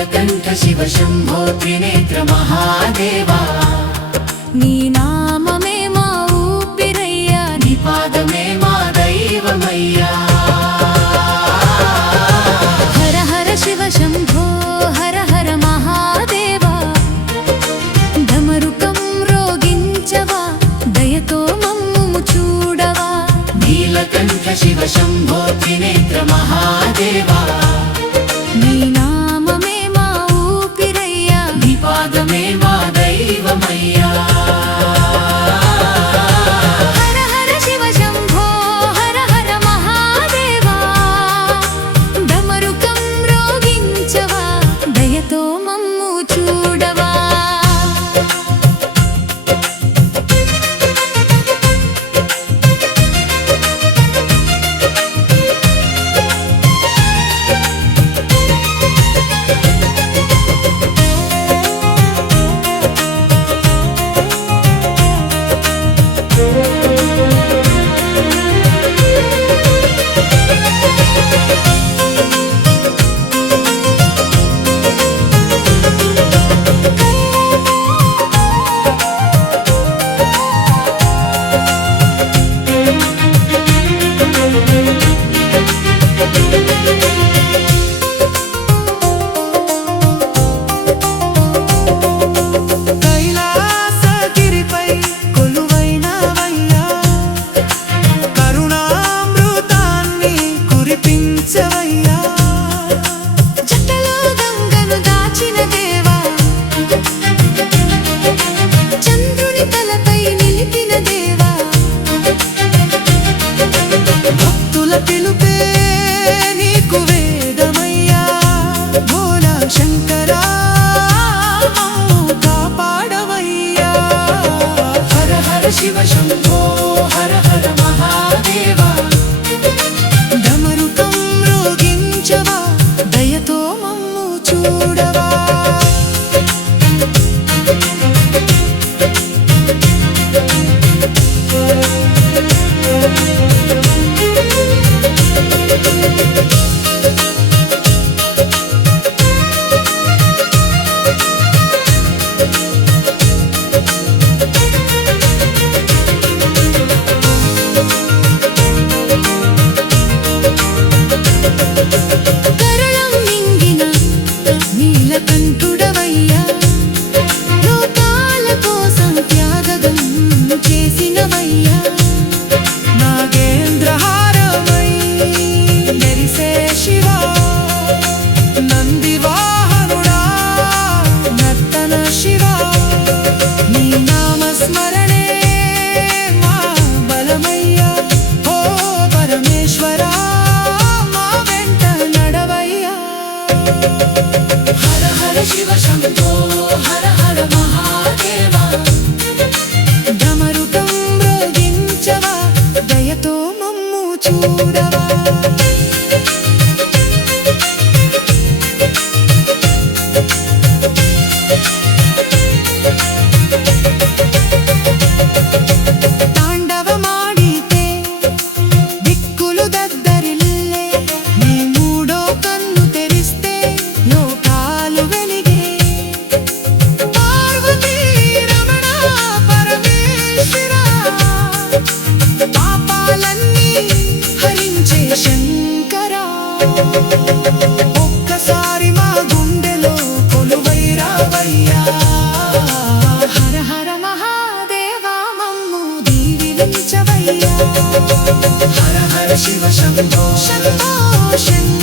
నీలకంఠ శివ శంభో త్రినేత్ర మహాదేవా నీ నామమే మా ఊపిరయ్యా, నీ పాదమే మా దైవమయ్యా. హర హర శివ శంభో హర హర మహాదేవా, డమరుకం రోగించవా, దయతో మమ్ము చూడవా. నీలకంఠ శివ శంభో త్రినేత్ర మహాదేవా నీ నామమే మా ఊపిరయ్యా, నీ పాదమే మా దైవమయ్యా. హర హర శివ శంభో హర హర మహాదేవా, డమరుకం రోగించవా, దయతో మమ్ము చూడవా. శివ శంభో హర హర మహాదేవా డమరుకం రోగించవా, దయతో మమ్ము చూడవా. కరళం మింగిన నీలకంఠుడవయ్యా, లోకాల కోసం త్యాగం చేసినవయ్యా. నాగేంద్రహారమై మెరిసే శివా, నంది వాహనుడా నర్తన శివా, నీ నామస్మరణే మా బలమయ్యా. ఓ పరమేశ్వరా హర హర శివ శంభో హర హర మహాదేవా డమరుకం రోగించవా, దయతో మమ్ము చూడవా. తాండవమాడితే దిక్కులు దద్దరిల్లే, నీ మూడో కన్ను తెరిస్తే లోకాలు వెలిగే. పార్వతీ రమణ పరమేశ్వరా, పాపాలన్నీ హరించే శంకరా, ఒక్కసారి మా గుండెలో కొలువై రావయ్యా. హర హర మహాదేవా మమ్ము దీవించవయ్యా. హర హర శివ శంభో శంభో శంభో